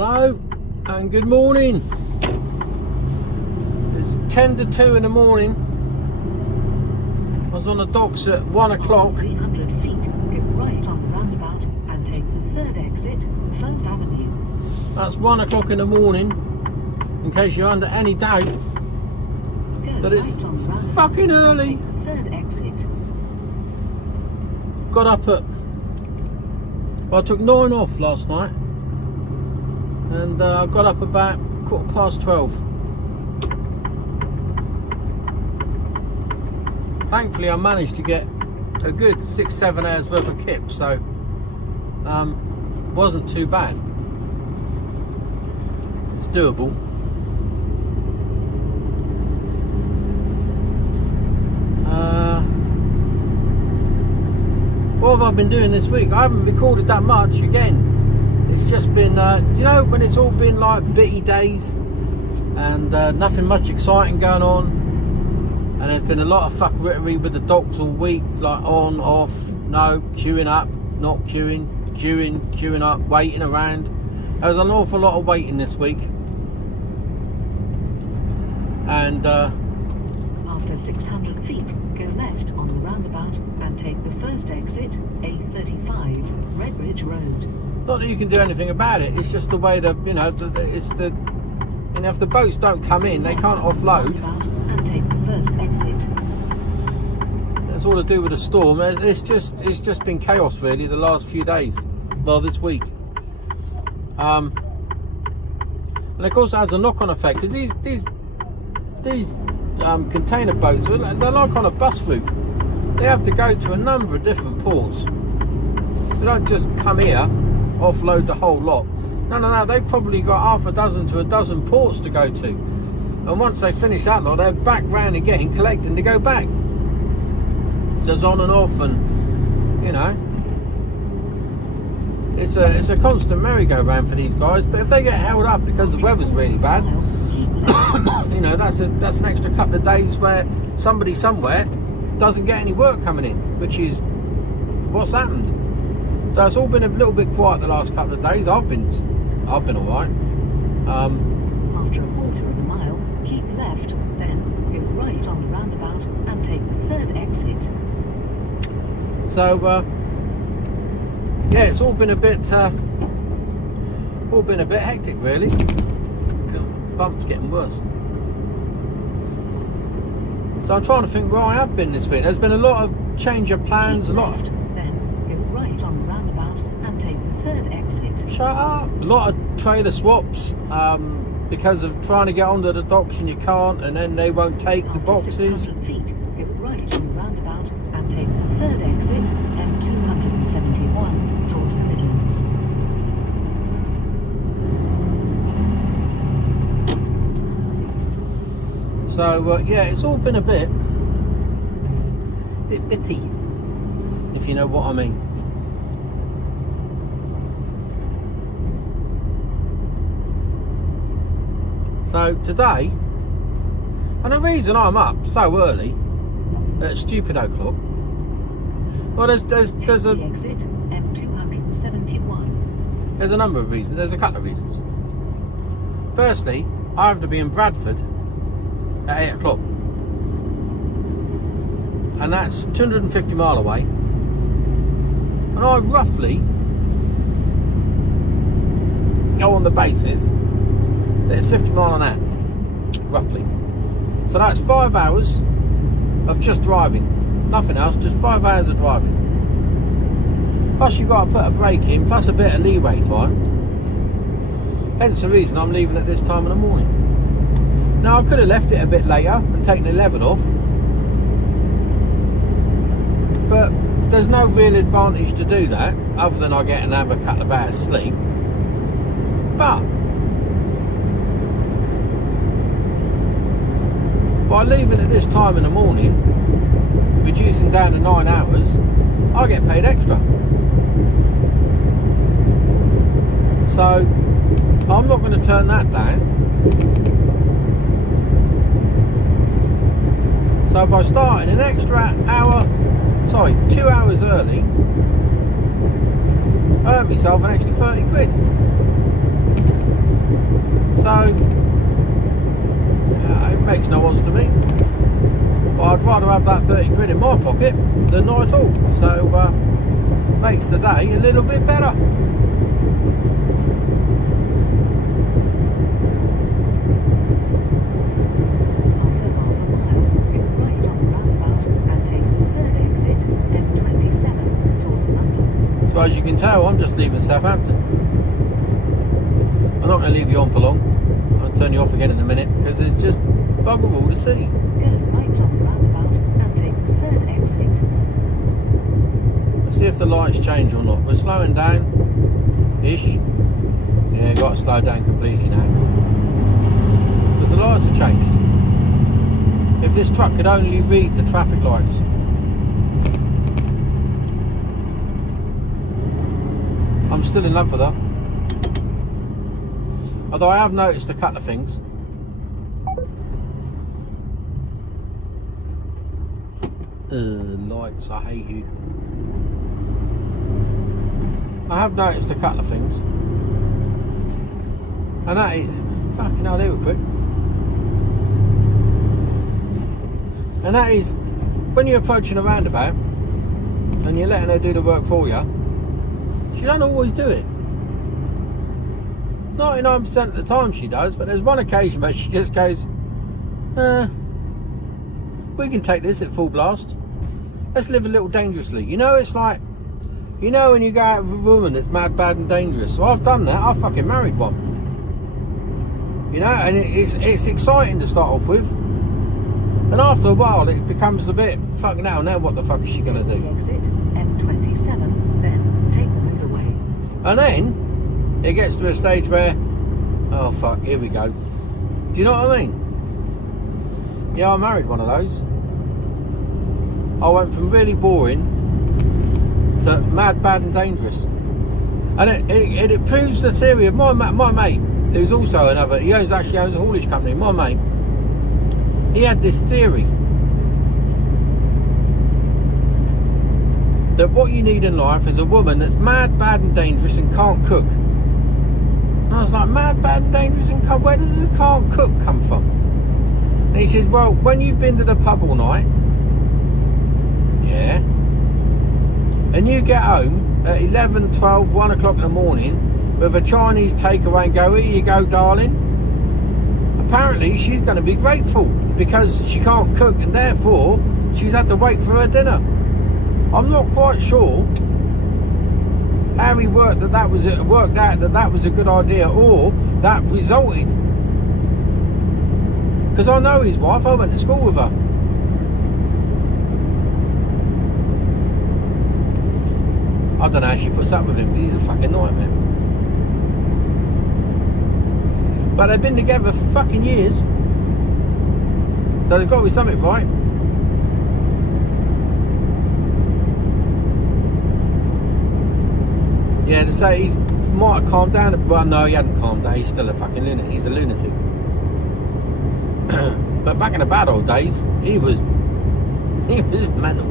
Hello and good morning. It's 10 to 2 in the morning. I was on the docks at 1 o'clock. 300 feet, go right on the roundabout and take the third exit, First Avenue. That's 1 o'clock in the morning, in case you're under any doubt that it's fucking early. Take the third exit. Got up at, well, I took 9 off last night, and I got up about 12:15. Thankfully I managed to get a good 6-7 hours worth of kip, so wasn't too bad. It's doable. What have I been doing this week? I haven't recorded that much again. It's just been, you know, when it's all been like bitty days and nothing much exciting going on, and there's been a lot of fuckery with the docks all week, like on, off, no, queuing up, not queuing, queuing up, waiting around. There was an awful lot of waiting this week. And after 600 feet, go left on the roundabout and take the first exit, A35, Redbridge Road. not that you can do anything about it, it's just the way that, you know, it's the, you know, if the boats don't come in, they can't offload. And take the first exit. It's all to do with the storm. It's just been chaos really the last few days. Well, this week. And of course it has a knock-on effect, because these container boats, they're like on a bus route. They have to go to a number of different ports. They don't just come here, offload the whole lot. No, they've probably got half a dozen to a dozen ports to go to. And once they finish that lot, they're back round again, collecting to go back. So it's on and off, and you know, it's a constant merry-go-round for these guys. But if they get held up because the weather's really bad, you know, that's an extra couple of days where somebody somewhere doesn't get any work coming in, which is what's happened. So it's all been a little bit quiet the last couple of days. I've been all right. After a quarter of a mile, keep left, then go right on the roundabout and take the third exit. So yeah, it's all been a bit hectic really. Bump's getting worse. So I'm trying to think where I have been this week. There's been a lot of change of plans, Keep left, then go right on the roundabout and take the third exit. Shut up. A lot of trailer swaps because of trying to get onto the docks and you can't, and then they won't take the boxes. 600 feet, go right on the roundabout and take the third exit, M271, towards the Midlands. So yeah, it's all been a bit bitty, if you know what I mean. So today, and the reason I'm up so early at stupid o'clock, well, there's the exit, M271. There's a number of reasons. There's a couple of reasons. Firstly, I have to be in Bradford at 8 o'clock, and that's 250 mile away, and I roughly go on the basis that it's 50 mile an hour, roughly. So that's 5 hours of just driving, nothing else, just 5 hours of driving. Plus you've got to put a brake in, plus a bit of leeway time. Hence the reason I'm leaving at this time in the morning. Now I could have left it a bit later and taken 11 off, but there's no real advantage to do that other than I get another couple of hours sleep. But by leaving at this time in the morning, reducing down to 9 hours, I get paid extra. So I'm not going to turn that down. So by starting an extra 2 hours early, I earned myself an extra 30 quid. So it makes no odds to me. But I'd rather have that 30 quid in my pocket than not at all. So makes the day a little bit better. After half a mile, go right on the roundabout and take the third exit, M27, towards London. So as you can tell, I'm just leaving Southampton. I'm not going to leave you on for long. I'll turn you off again in a minute because there's just bugger all to see. Go right on the roundabout and take the third exit. Let's see if the lights change or not. We're slowing down ish. Yeah, got to slow down completely now because the lights have changed. If this truck could only read the traffic lights. I'm still in love with that. Although I have noticed a couple of things. Lights, I hate you. I have noticed a couple of things. And that is, fucking hell, they were quick. And that is, when you're approaching a roundabout and you're letting her do the work for you, she don't always do it. 99% of the time she does, but there's one occasion where she just goes, we can take this at full blast. Let's live a little dangerously. You know, it's like, you know when you go out with a woman that's mad, bad and dangerous. So I've done that. I've fucking married one. You know, and it's exciting to start off with. And after a while it becomes a bit, fucking hell, now what the fuck is she going to do? The exit, M27, then take the motorway. And then it gets to a stage where, oh fuck, here we go. Do you know what I mean? Yeah, I married one of those. I went from really boring to mad, bad and dangerous. And it proves the theory of my mate, who's also another, he actually owns a haulage company, my mate. He had this theory that what you need in life is a woman that's mad, bad and dangerous and can't cook. And I was like, mad, bad and dangerous and can't, where does a can't cook come from? And he says, well, when you've been to the pub all night, yeah, and you get home at 11, 12, 1 o'clock in the morning with a Chinese takeaway and go, here you go, darling. Apparently she's going to be grateful because she can't cook and therefore she's had to wait for her dinner. I'm not quite sure how he worked out that was a good idea or that resulted. Because I know his wife, I went to school with her. I don't know how she puts up with him, but he's a fucking nightmare. But they've been together for fucking years. So there's got to be something right. Yeah, to say he might have calmed down. Well, no, he hadn't calmed down. He's still a fucking lunatic. He's a lunatic. But back in the bad old days, he was mental.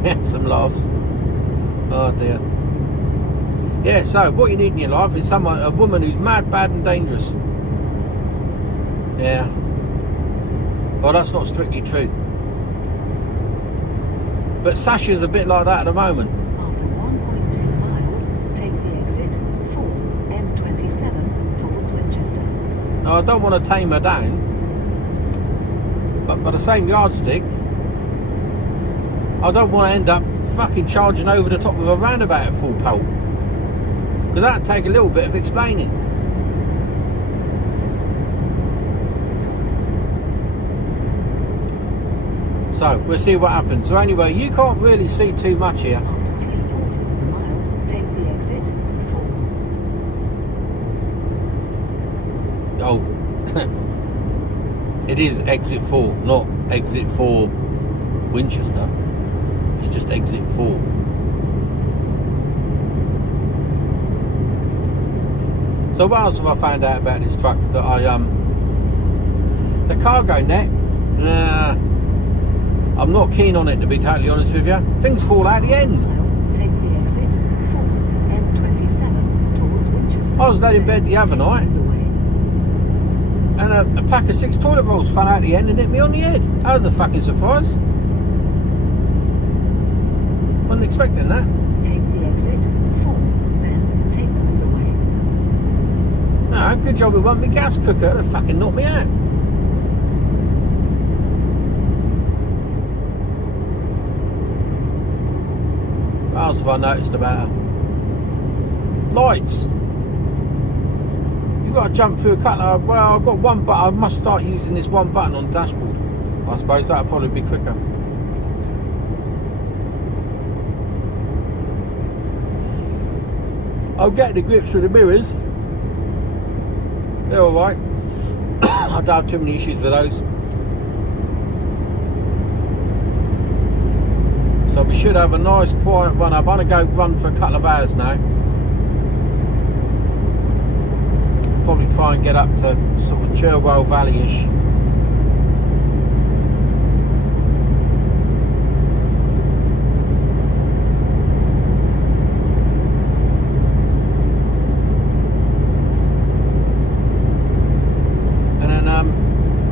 We had some laughs. Oh dear. Yeah, so what you need in your life is a woman who's mad, bad and dangerous. Yeah. Well, that's not strictly true. But Sasha's a bit like that at the moment. After 1.2 miles, take the exit 4, M27, towards Winchester. Now, I don't want to tame her down, but by the same yardstick, I don't want to end up fucking charging over the top of a roundabout at full pelt. Because that'd take a little bit of explaining. So, we'll see what happens. So anyway, you can't really see too much here. After 3/4 of a mile, take the exit 4. Oh, it is exit 4, not exit 4 Winchester. It's just exit 4. So what else have I found out about this truck? That the cargo net, I'm not keen on it, to be totally honest with you. Things fall out the end. Take the exit 4, M27, towards Winchester. I was laid in bed the other night and a pack of 6 toilet rolls fell out the end and hit me on the head. That was a fucking surprise. Wasn't expecting that. Take the exit 4, then take the motorway. No, good job it wasn't my gas cooker. That fucking knocked me out. What else have I noticed about her? Lights. You've got to jump through a couple of... Well, I've got one button. I must start using this one button on the dashboard. I suppose that'll probably be quicker. I'll get the grips with the mirrors. They're alright. I don't have too many issues with those. So we should have a nice quiet run. I'm going to go run for a couple of hours now. Probably try and get up to sort of Cherwell Valley-ish.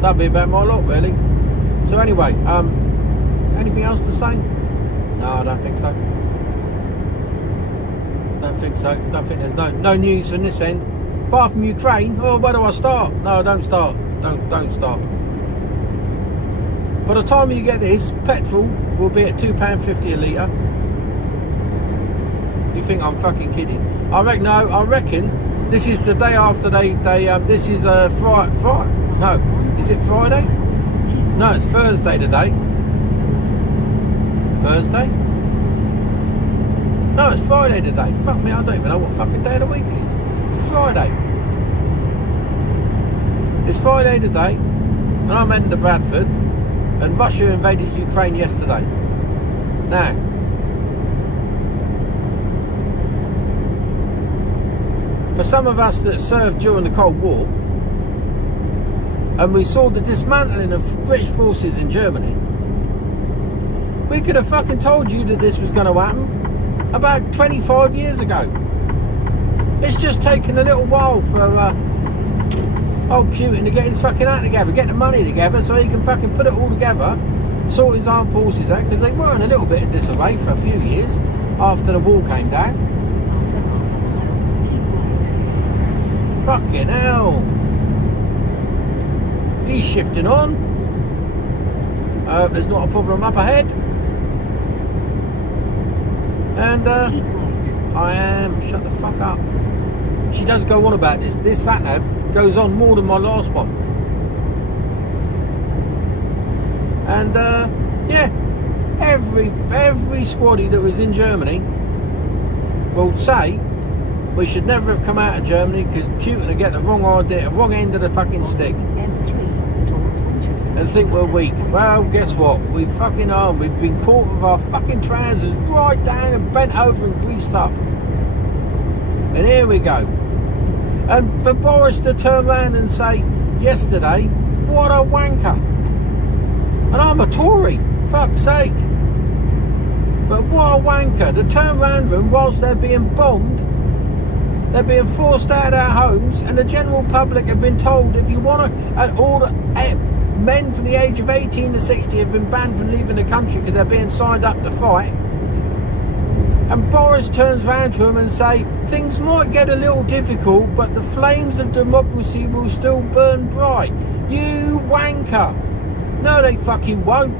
That'll be about my lot, really. So anyway, anything else to say? No, I don't think so. Don't think so. Don't think there's no news from this end. Apart from Ukraine. Oh, where do I start? No, don't start. Don't start. By the time you get this, petrol will be at £2.50 a litre. You think I'm fucking kidding? I reckon this is the day after this is Friday. No, is it Friday? No, it's Thursday today. Thursday? No, it's Friday today. Fuck me, I don't even know what fucking day of the week it is. It's Friday. It's Friday today, and I'm heading to Bradford, and Russia invaded Ukraine yesterday. Now, for some of us that served during the Cold War, and we saw the dismantling of British forces in Germany, we could have fucking told you that this was going to happen about 25 years ago. It's just taken a little while for old Putin to get his fucking act together, get the money together so he can fucking put it all together, sort his armed forces out, because they were in a little bit of disarray for a few years after the wall came down. After half a mile, keep right. Fucking hell. He's shifting on. There's not a problem up ahead. And Keep right. I am. Shut the fuck up. She does go on about this. This sat-nav goes on more than my last one. And yeah, every squaddy that was in Germany will say we should never have come out of Germany because Putin will get the wrong idea, the wrong end of the fucking stick. M3 towards Winchester. And think we're weak. Well, guess what? We fucking are. We've been caught with our fucking trousers right down and bent over and greased up. And here we go. And for Boris to turn around and say yesterday, what a wanker. And I'm a Tory, fuck's sake. But what a wanker. To turn around them whilst they're being bombed, they're being forced out of their homes, and the general public have been told if you want to, all the men from the age of 18 to 60 have been banned from leaving the country because they're being signed up to fight. And Boris turns round to them and say, things might get a little difficult, but the flames of democracy will still burn bright. You wanker. No, they fucking won't.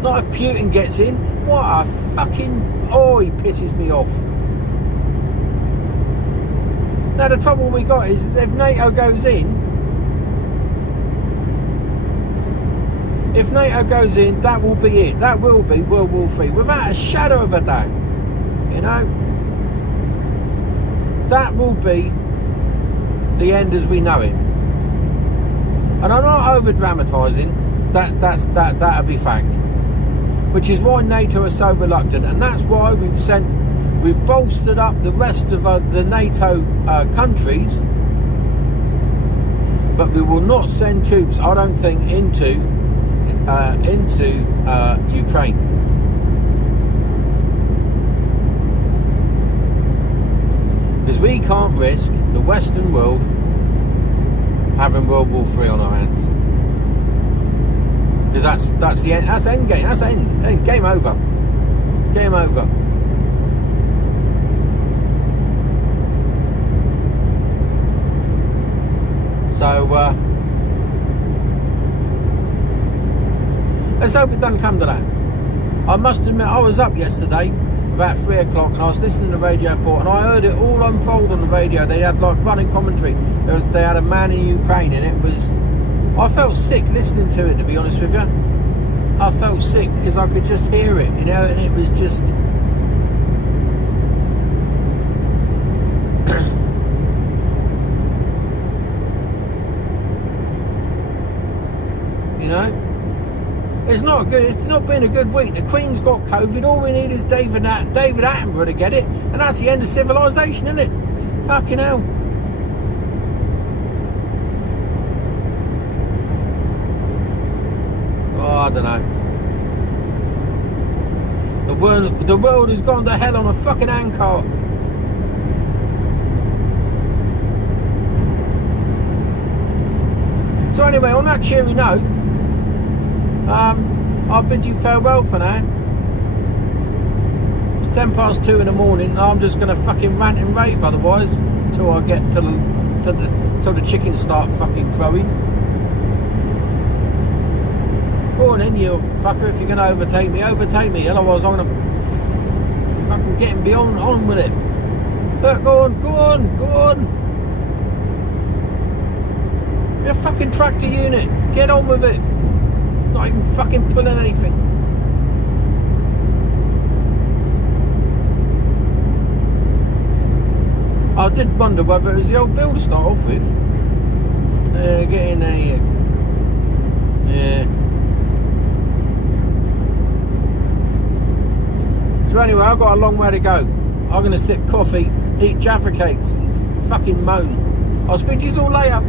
Not if Putin gets in. What a fucking... Oh, he pisses me off. Now, the trouble we got is if NATO goes in, that will be it. That will be World War III, without a shadow of a doubt. You know? That will be the end as we know it. And I'm not over-dramatising. That'll be fact. Which is why NATO is so reluctant, and that's why we've bolstered up the rest of the NATO countries, but we will not send troops, I don't think, into Ukraine. Because we can't risk the Western world having World War III on our hands. Because that's the end. That's end game. That's end. Game over. Game over. So let's hope it doesn't come to that. I must admit, I was up yesterday about 3 o'clock and I was listening to Radio 4 and I heard it all unfold on the radio. They had like running commentary. They had a man in Ukraine and it was... I felt sick listening to it, to be honest with you. I felt sick because I could just hear it, you know, and it was just... you know? It's not good. It's not been a good week. The Queen's got COVID. All we need is David Attenborough to get it, and that's the end of civilization, isn't it? Fucking hell. Oh, I don't know. The world has gone to hell on a fucking handcart. So anyway, on that cheery note, I'll bid you farewell for now. It's 2:10 in the morning and I'm just gonna fucking rant and rave otherwise till I get till the chickens start fucking crowing. Go on in, you fucker, if you're gonna overtake me, otherwise I'm gonna fucking get him beyond on with it. Look, go on. You're a fucking tractor unit, get on with it. Not even fucking pulling anything. I did wonder whether it was the old bill to start off with. Get in there. Yeah. So anyway, I've got a long way to go. I'm going to sip coffee, eat Jaffa cakes and fucking moan. I'll speak to you all later.